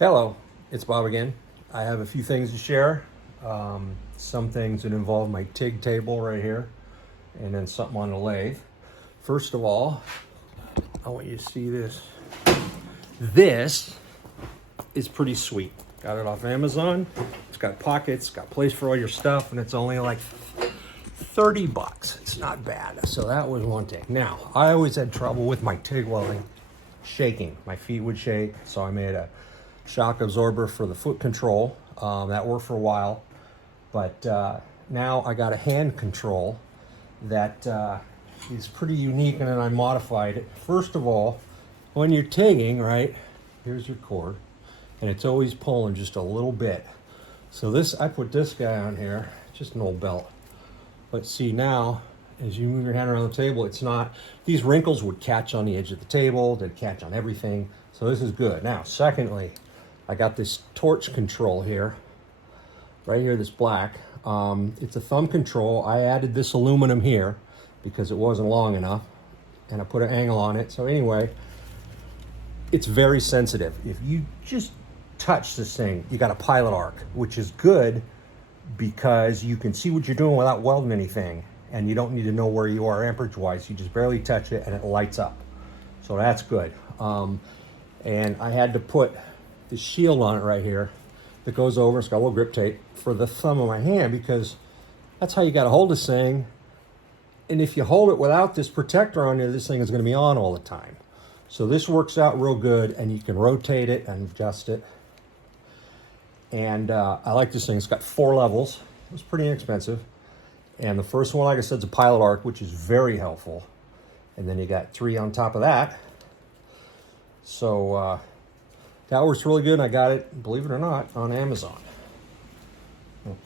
Hello, it's Bob again. I have a few things to share. Some things that involve my TIG table right here, and then something on the lathe. First of all, I want you to see this. This is pretty sweet. Got it off Amazon. It's got pockets, got place for all your stuff, and it's only like 30 bucks. It's not bad. So that was one thing. Now, I always had trouble with my TIG welding shaking. My feet would shake, so I made a shock absorber for the foot control. That worked for a while, but now I got a hand control that is pretty unique, and then I modified it. First of all, when you're TIGging, right, here's your cord, and it's always pulling just a little bit. So this, I put this guy on here, just an old belt. But see now, as you move your hand around the table, it's not, these wrinkles would catch on the edge of the table, they'd catch on everything. So this is good. Now, secondly, I got this torch control here, right here, this black. It's a thumb control. I added this aluminum here because it wasn't long enough, and I put an angle on it. So anyway, it's very sensitive. If you just touch this thing, you got a pilot arc, which is good because you can see what you're doing without welding anything, and you don't need to know where you are amperage-wise. You just barely touch it, and it lights up. So that's good. And I had to put the shield on it right here that goes over. It's got a little grip tape for the thumb of my hand because that's how you got to hold this thing. And if you hold it without this protector on there, this thing is going to be on all the time. So this works out real good, and you can rotate it and adjust it. And I like this thing. It's got 4 levels. It was pretty inexpensive. And the first one, like I said, is a pilot arc, which is very helpful. And then you got 3 on top of that. So that works really good, and I got it, believe it or not, on Amazon.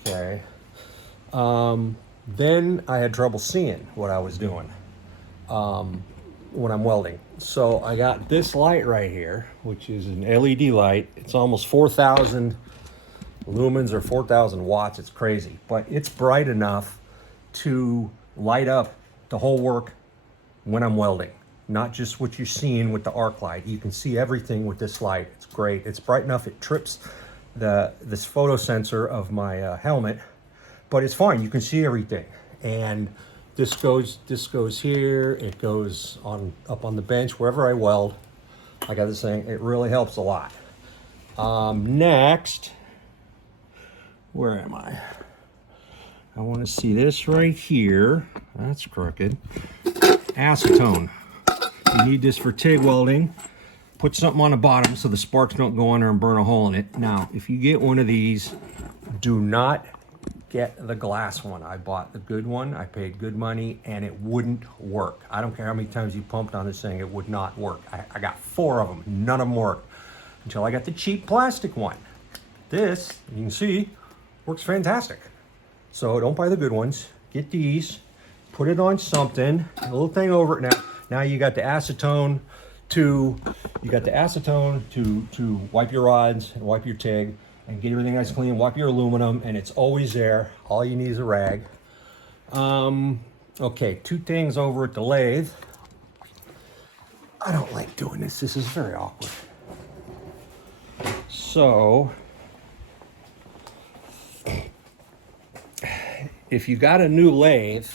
Okay. Then I had trouble seeing what I was doing when I'm welding. So I got this light right here, which is an LED light. It's almost 4,000 lumens or 4,000 watts. It's crazy, but it's bright enough to light up the whole work when I'm welding. Not just what you're seeing with the arc light. You can see everything with this light. It's great. It's bright enough it trips this photo sensor of my helmet, but it's fine. You can see everything. And this goes here. It goes up on the bench wherever I weld. I got this thing. It really helps a lot. Next, where am I? I want to see this right here. That's crooked. Acetone. You need this for TIG welding. Put something on the bottom so the sparks don't go on there and burn a hole in it. Now, if you get one of these, do not get the glass one. I bought the good one. I paid good money, and it wouldn't work. I don't care how many times you pumped on this thing, it would not work. I got 4 of them. None of them worked until I got the cheap plastic one. This, you can see, works fantastic. So don't buy the good ones. Get these. Put it on something. A little thing over it now. Now you got the acetone to wipe your rods and wipe your TIG and get everything nice and clean. Wipe your aluminum, and it's always there. All you need is a rag. Okay, 2 things over at the lathe. I don't like doing this. This is very awkward. So, if you got a new lathe,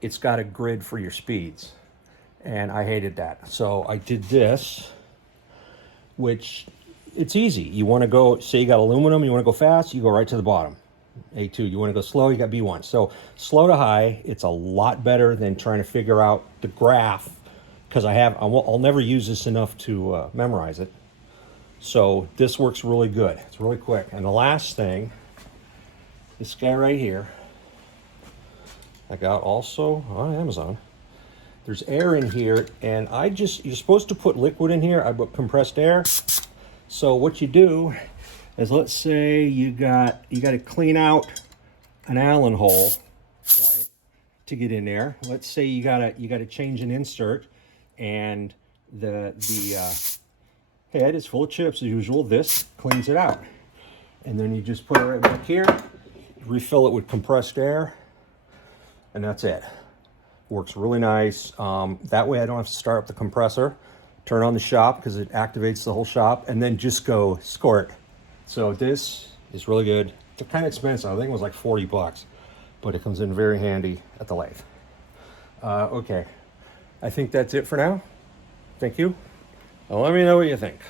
it's got a grid for your speeds, and I hated that. So I did this, which it's easy. You want to go, say you got aluminum, you want to go fast, you go right to the bottom. A2. You want to go slow, you got B1. So slow to high, it's a lot better than trying to figure out the graph, because I'll never use this enough to memorize it. So this works really good. It's really quick. And the last thing, this guy right here, I got also on Amazon. There's air in here, and you're supposed to put liquid in here. I put compressed air. So what you do is, let's say you got to clean out an Allen hole, right, to get in there. Let's say you gotta change an insert, and the head is full of chips as usual. This cleans it out, and then you just put it right back here, refill it with compressed air, and that's it. Works really nice. That way I don't have to start up the compressor, turn on the shop because it activates the whole shop, and then just go score it. So this is really good. It's kind of expensive. I think it was like 40 bucks, but it comes in very handy at the lathe. Okay, I think that's it for now. Thank you. Let me know what you think.